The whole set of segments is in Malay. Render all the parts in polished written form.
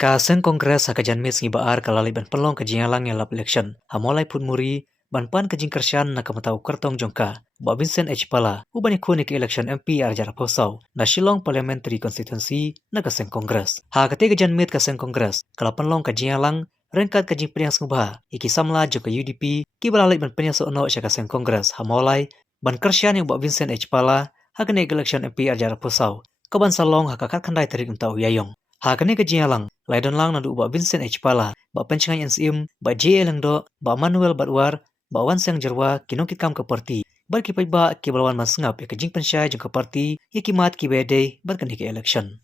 Kasen Kongres hakajan mes ngibaar kalali ban pelong kajialang yang lap election. Hamolai pun muri ban pan kajing kersian na kamatau kertong jongka. Ba Vincent H. Pala ubani kunik election MP arjar posau na Shillong Parliamentary Constituency na kasen Kongres. Ha kate kajan met kasen Kongres kala pelong kajialang rengkat kajing penyas ngubah iki samla joka UDP ki balalai ban penyas ono sya kasen Kongres hamolai ban kersian yang ba Vincent H. Pala hakane election MP arjar posau. Kaban salong hakakat kandai tarik untau yayong. Hakane kajialang laidon lang nadu ba Vincent H. Pala, ba pencengai NCM, ba J. Lengdo, ba Manuel Batwar, ba Wan Seng Jerwa, kinong kitkam ke parti. Bar kipai ba ki balawan masngap ya kejing pensyai jeng ke parti, ya kimat ki bede bar kani ke election.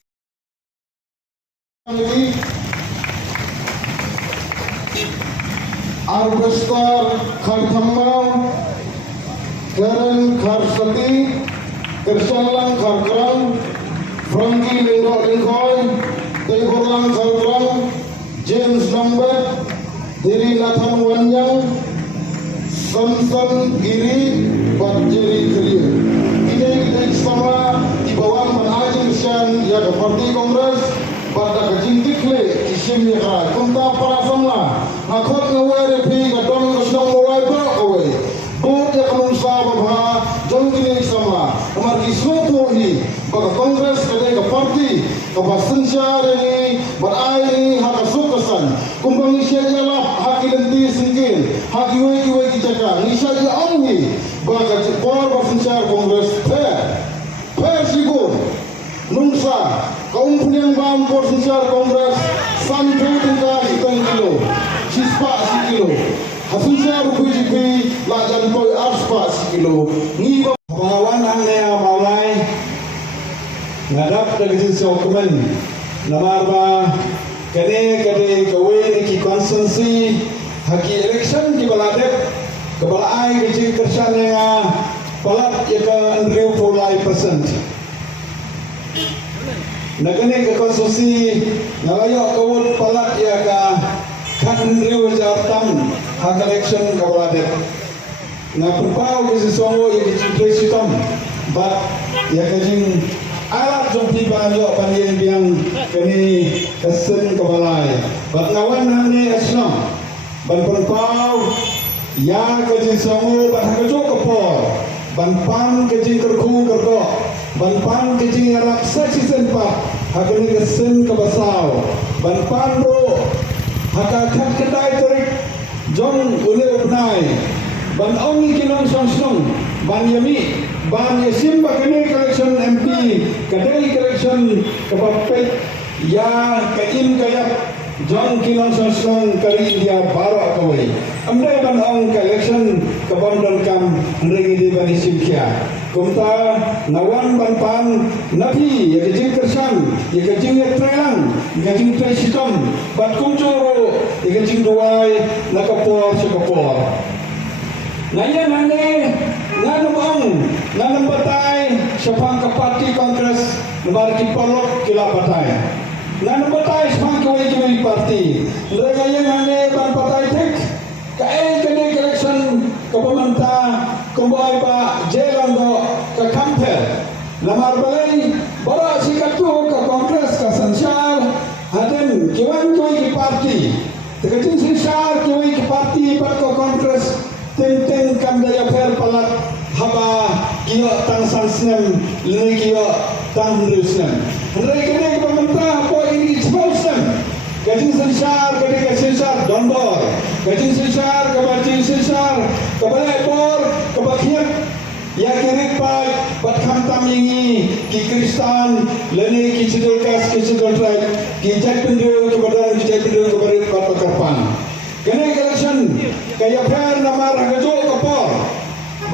Arbestar Kharthammam, Karen Kharsati, Kersalang Kharkrang, Frankie Lengdo Lengkoi, Tegurlang Kharkrang, James Lambert, Diri Nathan Wanyang, Samson Giri, Bajiri Kriya. Ini kita sama di bawah menajin sian ya ke Parti Kongres pada kejing tikle isim ya kai. Kunta para samla, akot ngawai repi kadang kesnong ngawai bak awai. Buk ya kanunsa babha, jom kini sama. Amar kismu tuhi, baka Kongres kadai ke Parti, kepasen syar ini, berai ini hak asukasan. Kumbang isya jalah haki lenti singkil, haki wei kijaka, isya je ongi, baka cepor pasen syar Kongres per sigur. Nungsa, kaum punyang bam pasen syar Kongres, sampai tinggal hitang kilo, cispa si kilo. Hasil syar UPJP, lajan koi arspa si kilo. Ngiba pengawan angnea maulai ngadap dari dokumen namarba kade kawe ki konsensi haki election ki baladep kebalai ki kersannya palat ya ka Andrew 4% nagane ke konsensi nalayo kawut palat ya ka Andrew jartam hak election ke baladep na perpau ke sesongo ya ki presitom bat ya kajing alat jompi banyo panien biang kini kesen kebalai bat ngawan hane asno ban perpau ya kajing songo bat kajo kepor ban pan kajing kerku kerdo ban pan kajing arap seksi senpat hakene kesen kebasau ban pan ro hakakat kedai terik jong ule upnai ban ongi kinong song ban yami ban yasim bakane election MP kadai election kapapet ya kaim kayap jong kinong song kali dia baro kawai amdai ban ong election kabandon kam ringi di ban yasim kia kumta nawan ban pan nabi ya kejing kersan ya kejing trelang ya kejing tresitom bat kumcoro ya kejing duai nakapor sekapor Naya nane nanubong nanambatay sa pangkapati Kongres nabar kipolok kilapatay nanambatay sa pangkaway parti nagaya nane pangpatay tek kae kene election kapamanta kumboy pa jelando ka kamper lamar balay bara si katu ka Kongres ka sansyal aden kiwan koy ki parti tekatin sansyal koy ki parti pat ko Kongres Teng kamdaya per palat haba kiyo tang sansnem lene kiyo tang rusnem. Hendrai kene pemerintah po ini expulsion. Gajing sensar kene sensar dondor. Gajing sensar kabajing sensar kabalai bor kabakiat ya kirik pai bat khamtam yingi ki Kristan lene ki cidul kas ki cidul trai ki jat pendu ke badan ki jat pendu ke badan kota karpan. Kene election kaya per namar hagajo kapor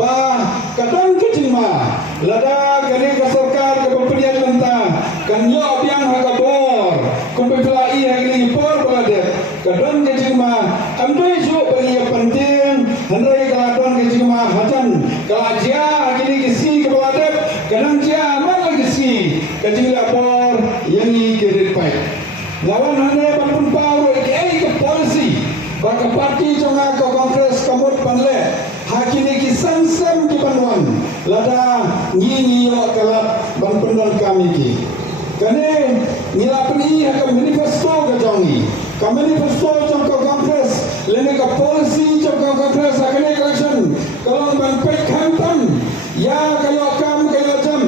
ba kadang kecima lada kene ke sarkar ke pemberian mentah kan yo biang hagabor kumpulai hagini por balade kadang kecima amdai jo bagi yang penting hendai kadang kecima hajan kalajia hagini kisi ke balade kadang dia aman lagi si kecil lapor yang ni kredit pai lawan hande pun baru ke polisi baka parti jonga ke Kongres kamut panle hakini ki sansem ki panuan lada ngini yo kalat ban pendal kami ki kane nila peni hak manifesto ke jongi. Ka manifesto jong ka Congress, lene ka policy jong ka Congress akan election. Kalau ban pek hantam, ya kayo kam kayo jam.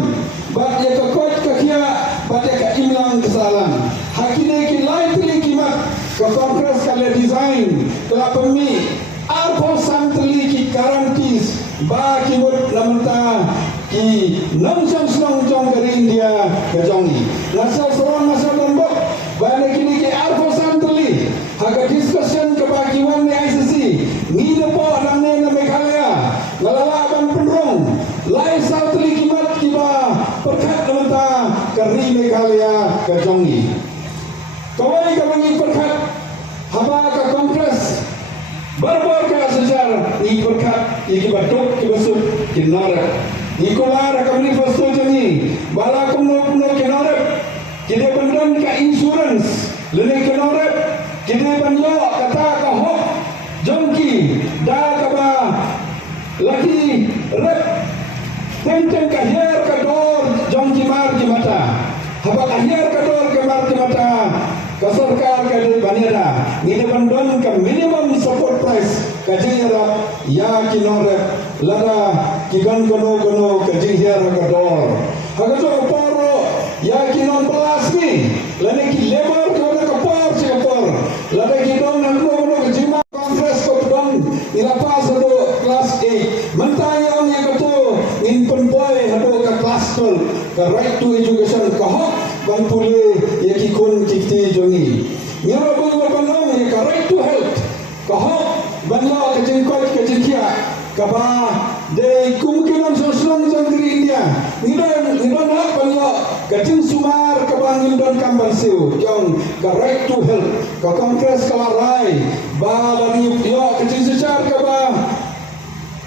Bat ya ka kot ka kia, bat ya ka imlang kesalahan. Hakine ki lain tili kimat ka Congress kala design, kala pemi. Arpo santli ki garantis ba ki mut lamenta ki nongchong snongchong dari India ke jongi. Nasa sorong nasa lombok bane kini ki arpo santli haga discussion ke bagiwan ni ICC ni depo namne na Meghalaya ngalalaban pendrong lai santli kimat kiba perkat lamenta kari Meghalaya ke jongi. Kawai kawangi perkat haba ka Kongres Barbar ka sejar ni berkat iki batuk ki besuk ki norep ni kular ka manifesto jani bala kuno ki norep ki de bandan ka insurance lene ki norep ki de banyo kata ka hok jongki da ka ba lagi rep tentang ka her ka dor jongki mar ki mata haba ka her ka dor ki mar ki mata ka sarkar ka de baniada ni de bandan ka minimum support price ka jira ya kinore lada kigan gono ka jira ka dor haga to poro ya kinon pelasmi lane ki labor ko na ka por si ka por lada kinon na gono ka jima Congress ko dong ila pas do class 8 mantayong ya ka to in penboy hado ka class 12 ka right to education ka hok bang puli ya ki kun kiti jongi nyoro bo banong ya ka right to health ka hok banyo ka jengkot ka jengkia ka ba de kemungkinan sosong jangri India nidon hak banyo ka jeng sumar ka bang nidon kambal siu jong ka right to health ka Congress ka larai ba lani yo ka jeng secar ka ba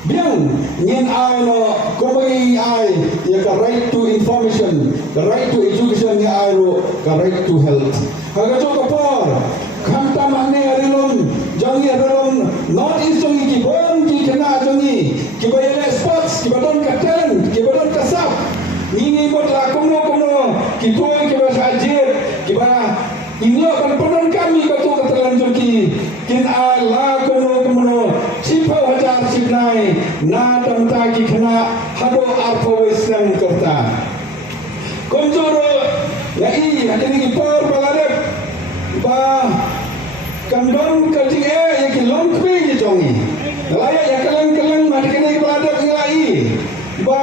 biang nyen ai no komai ai ya ka right to information the right to education ya ai lo ka right to health haga jo ka por khamta mane arilon jangi arilon not is jangi ki bon ki kena jangi ki bayale sports ki badon ka talent ki badon ka sap ini bot la kono ki toy ki ba sajir ki ba inyo kan podon kami ka to ka talanjur ki kin ala kono sipa hajar sibnai na tamta ki kena hado arpo wisnam kerta konjoro ya i hadini ki por balarep ba kandon kating ya ki longkwi ki jongi laya ya kalang mati kene ki balarep ngai ba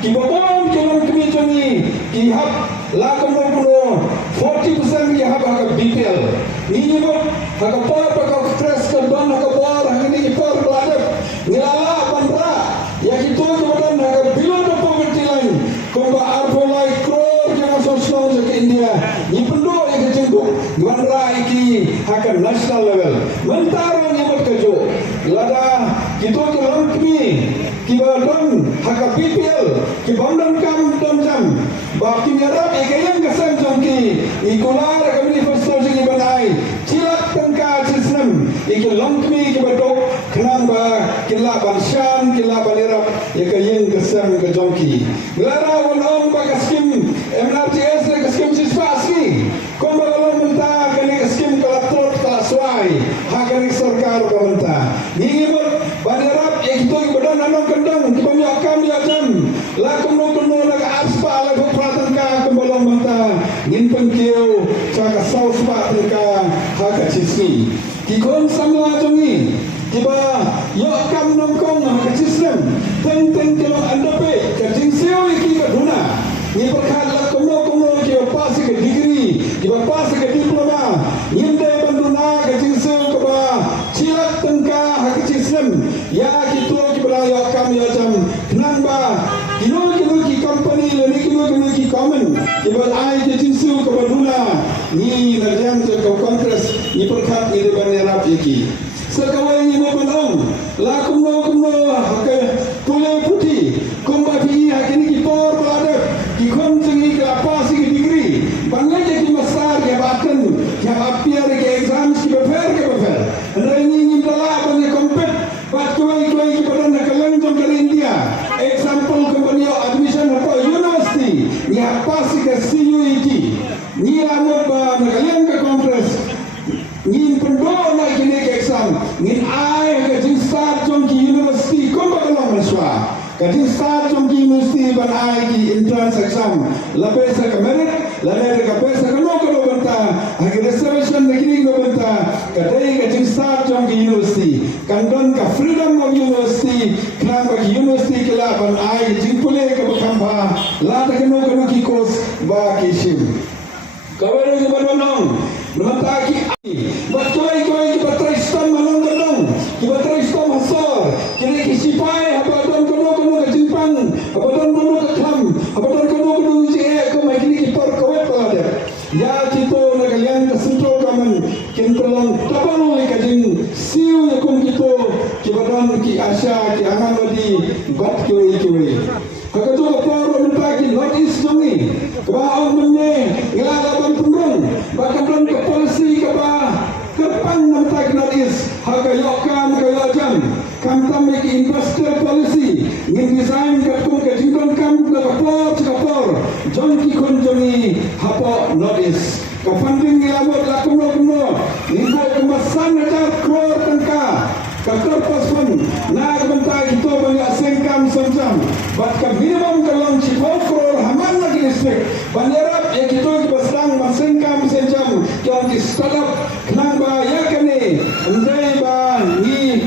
ki bobom ki longkwi jongi ki hap la kono 40% ki hap ka BPL ni mo haka por ka stress ka don haka por hadini ki por balarep nilala bandra ya ki to jodan haka below the poverty line komba arpo lai crore jangan sosno ke India ni pendo ya ke jenggo bandra iki haka national level mentaro ni mot kejo lada kito ke longkmi ki badon haka BPL ki bandam kam dom jam ba ki nyarap ikayang kasam jongki ikular ka manifesto sigi banai cilak tengka sistem iki longkmi ki badok kenang ba kila bansyam kila banirap ikayang kasam ka jongki gelara wonom ba kaskim MRTS le kaskim sispaski komba galon menta kani kaskim kalatrot kalaswai hakani sarkar ba menta ngimot banirap ikito ki badan anong kendang ki pamyakam ya jam la kuno naga aspa la pratan ka kumbalong menta ngin pengkeu caka saus pa ka haka chisni ki kon samla jongi kiba yo kam nongkong haka chisnem teng kilo andape ka jingseo iki ka duna ni perkhat la kuno ki pas ke degree kiba pas ke diploma nginde banduna ka jingseo ka ba cilak tengka haka chisnem ya kito ki bala yo kam yo jam nang ba kilo ki company le kilo ki common kibal ai ke jinsu ke baduna ni narjam ke Congress ni perkat ni de banera iki sekawai ni mo banong la kumno hake kule puti komba pi hakini ki por balade ki kon jengi ke apa si degree bangai je ki masar ke baten ke appear ke exams ki befer reni ni dala bangai kompet bat koi ki badan kalang jong ke India example company admission apa university ni apa si ke CUET ni la Kajing start jongki mesti ban ai ki entrance exam. Lape sa ka merit, lape ka pesa ka no banta. Agi reservation negeri no banta. Kadai kajing start jongki university. Kandon ka freedom of university. Kenapa ki university kela ban ai jing pule ka bakamba. Lata ka no ki kos ba ki sim. Kawai ni banong. Namanta ki ai. Batoi ki batristam manong gadong. Ki batristam hasar. Kini ki sipai abadon kono kejimpang. Abadon kono kekam. Abadon kono je ko mai kini ki por kawet palade. Ya cito nagalian kesentrol kaman kin tolong tapang ni kajing siu yakum kito ki badon ki asya ki angamadi bat kiwi. Hakato kaporo mentaki not is jongi. Kebaong menye ngalaban pemrung. Bahkan ke polisi keba kepang mentaki not is. Hakayokam kayajam. Kamtam ki investor policy. Ngin design katung kajingkon kam kapor. Jongi konjongi hapo not is. Kefunding ngilabot lakuno. Nibo kemasan ajar kror tengka. Kertas pun nak bentar itu banyak sengkam semcam. Bahkan minimum kalau cipau kror haman lagi listrik. Banyak yang kita berserang sengkam semcam. Yang di startup kenapa ya kene? Andai ba ni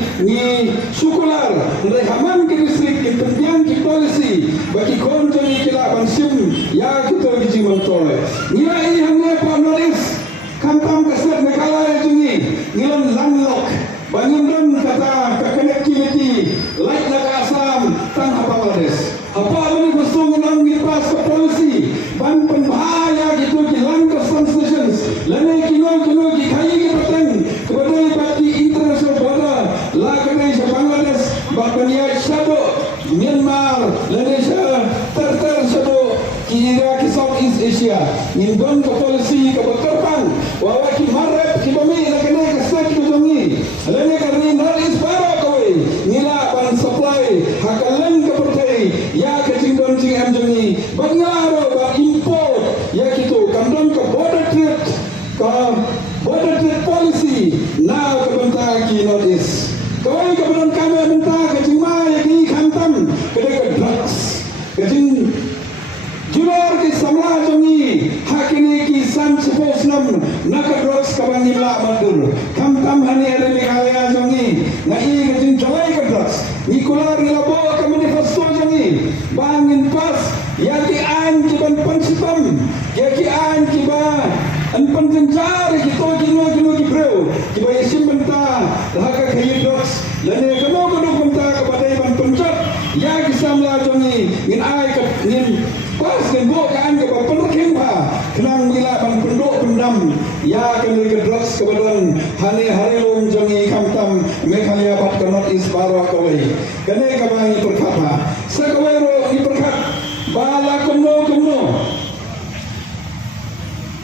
sukular. Andai haman ke listrik kepentingan ki polisi. Bagi konjoni kila bansim ya kita biji mentol. Nilai hanya panolis. Kantam keset negara jungi. Nilai landlock. Bangun kata connectivity light nak asam tang apa Bangladesh. Apa ini bersung nang pas ke polisi ban penbahaya gitu di land custom stations. Lene kino ki khai ki pateng kepada bagi international border la kene Bangladesh bakania shadow Myanmar lene ter shadow kira ki Southeast Asia. Indon ke polisi ke berterbang wawa ki marep ki bami la kene ke state ki jongi. Lene karni naris para kowe nila ban supply hakalan kepercayai ya kecingdon cing amjoni bangaro ba import ya kitu kandon ke border trade policy na ke benta ki notice kowe ke benon kame benta kecing mai ki khantam ke drugs kecing julor ki samla jongi hakini ki san suppose nam nak drugs kabani la mandur kamtam hani ada Meghalaya jongi ngai kecing jalai ke drugs nikular nilabo ke manifesto jongi bangin pas ya ki an ki ban pensipam ya ki an ki ba an penjenjar ki to kino ki bro ki ba yesim benta haka kai drugs lane kano benta ke badai ban pencot ya ki samla jongi ngin ai ke ngin pas gembok kan ke penreking ba kenang mila ban penduk pendam ya kene ke drugs ke badan hane harelum jongi kamtam Meghalaya bat kanot is baro kowe kene ke bangi perkata sakawe ro ni perkat bala kumno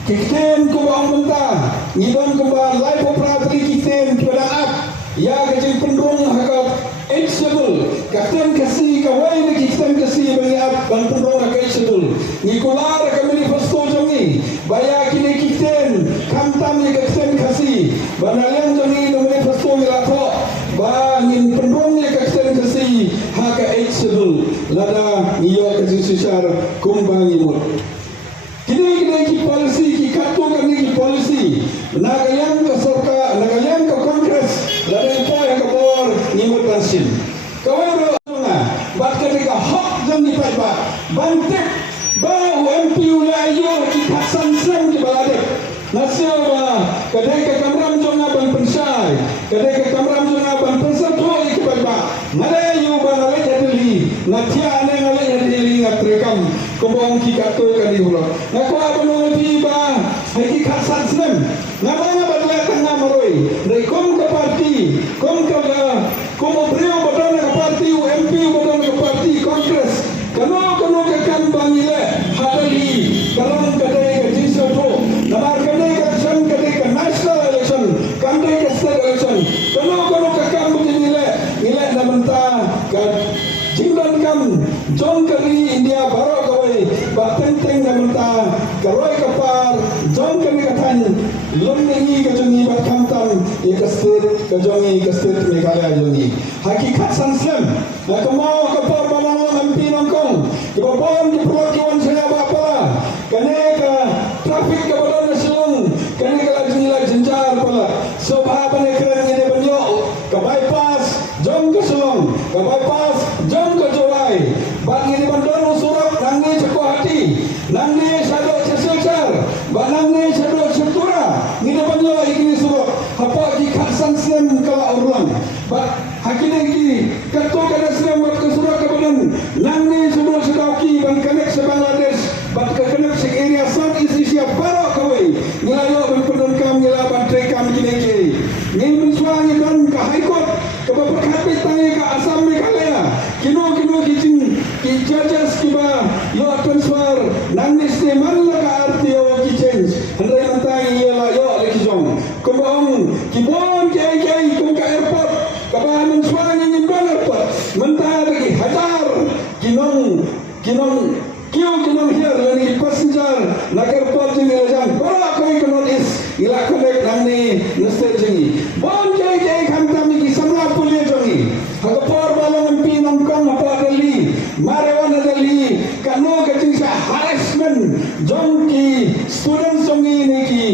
kiten ko bang benta ngibon ko ba life of pratri kiten pada ap ya kecil pendung hakap Exable, kakten kasih kawai ni kakten kasih banyak ban pendong agak exable. Nikular kami manifesto jongi, bayar kini kakten, kamtam ni kakten kasih. Banalian jongi ni manifesto milato, bangin pendong ni kakten kasih, haka exable. Lada niyo kasih susar kumbangi mut. Kini ki polisi ki kato kami ki polisi, nagayang ke sorka, nagayang ke kongres, lada ipo yang kabor nimut lansin. Kawai berona, bat ketika hak jam dipakai, bantek, bahu MP ulayo ki kasan sem di baladet. Nasiwa, kadai ke kamram jonga ban pensai, kadai ke kamram jonga ban pensai tu ki pakai. Ngalayo balale jadili, natia ane ngale jadili ngatrekam. Kumbang ki kato kali hula. Ngaku apa nong tiba, hai kasan sem. Namanya badala tengah maroi. Dari kom ke parti, kom brio badala ke parti, MP badala ke parti kongres. Kano ke kambang ile hadali. Kalau kadai ke jiso tu, namar kadai ke national election, kadai ke state election. Kano ke kambang ile namenta ke jingdan kam John Kerry India baru kawai batenteng namenta karoi kapar John Kerry katan lomngi kejongi batkamtam ke state kejongi ke state Meghalaya jongi hakikat sansem nak mau kapar balang judges kiba yo transfer nangis ni manla ka RTO ki change handai mantai yela yo le ki jong kumong kibon kai kum ka airport kabahan swanya ni airport mentah lagi hajar kinong here lagi passenger nak airport ni jang bara koi kanot is ila connect namni neste jingi bon kai kan kami ki samla pulia jongi hagapor balong pinong kong apa dali marewan dali kanu kacing sa harassment jong ki students jongi ni ki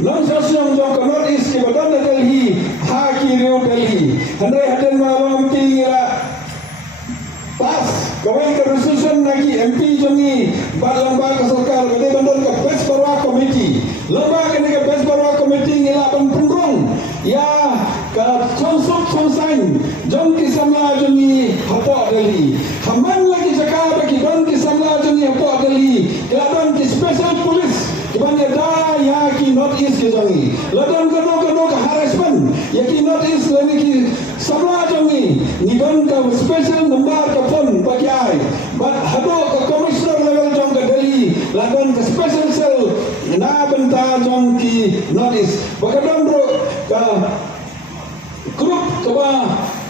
non sosial jong kanot is ki badan dali ha ki riu dali handai haden malom tingila pas kawai ke resolution lagi MP jongi bat lomba ke sarkar bade bandar ke best barwa committee lomba ke ke best barwa committee ngila ban pundrong ya ka sonsok sonsain jong ki samla jongi hapo dali haman lagi jaka bagi don ki samla jongi hapo dali keladon ki special police kiban da ya ki not is jongi ladon kono ka harassment ya ki not is lagi ki samla jongi ni don ka special number ka pon bagi ai but hado ka commissioner level jong ka Delhi ladon ka special cell na benta jong ki notice bagadon bro ka group ka ba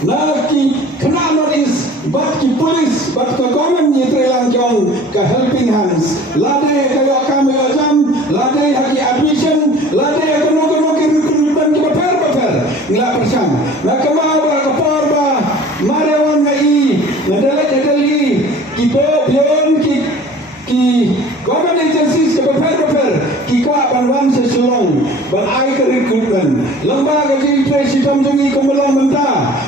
na ki kena notice but ki police but ka government ni trelang jong ka helping hands lade ka yo kami jam lade haki admission lade kono ki recruitment ki paper ngila persan na kama ba ka parba marewan ngai nadala Delhi kita beyond ki government agencies ke paper ki ka banwan sesulong ban ai ke recruitment lembaga ji presidam jungi kemelong menta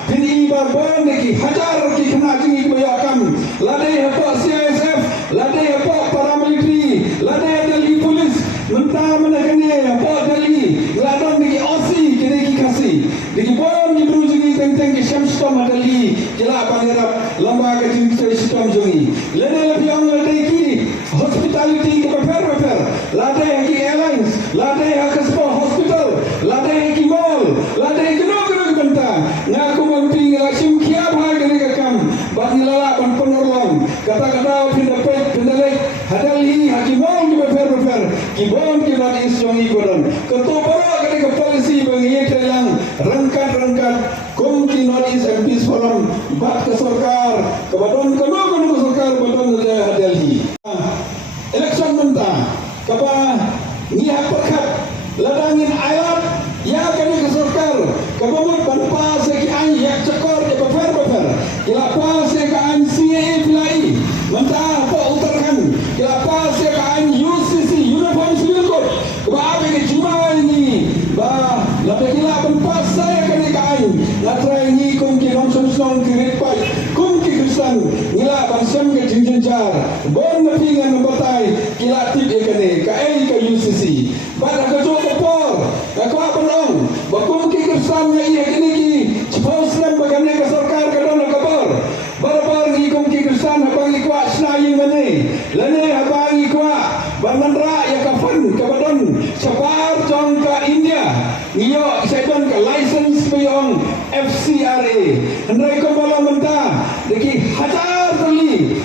pini ba bon ki hajar ki kena jungi bayakam ladai apa CISF ladai apa paramilitary ladai Delhi police menta menakane apa Delhi ladon ki OC kini ki kasih di bon ni brujungi teng ki Shamstom Delhi kila panirap lembaga ji presidam jungi lene lebih ang ladai ki hospitality ke paper ladai ki airlines ladai kaspo hospital ladai ki mall ladai ki no benta ngaku mangpi ngelasim kia bhag ni kam bangilala ban penolong kata-kata pindah hadali haki mall ki paper ki bon ki not is jongi godon ketu bara ke polisi bangi telang rangkat kum ki not is MPs forum bat ke sarkar ke badon kono ke sarkar badon hadali election menta kapa ni perkat ladangin ayat ya kami ke sarkar kabamut banpa se ki an yak cakor ke paper kila pa se ka an CAA pilai menta apa utarkan kila pa se ka an UCC uniform civil code ba abe ke juma ini ba la kila banpa saya kami ka an la trai ni kum ki nom song kirit pai kum ki krisan ngila bangsam ke jinjar bon napingan batai kila tip ekane ka ka UCC ba ka jo por ka apalong ba kum ki krisan ngai ekane ki suppose lam bagane ka sarkar ka don ka por barbar ni kum ki krisan habang ikwa snayi mane lane habang ikwa banandra ya ka fun ka badon sapar jong ka India ngiyo seton ka license peyong FCRA andai ko bala menta deki hajar tali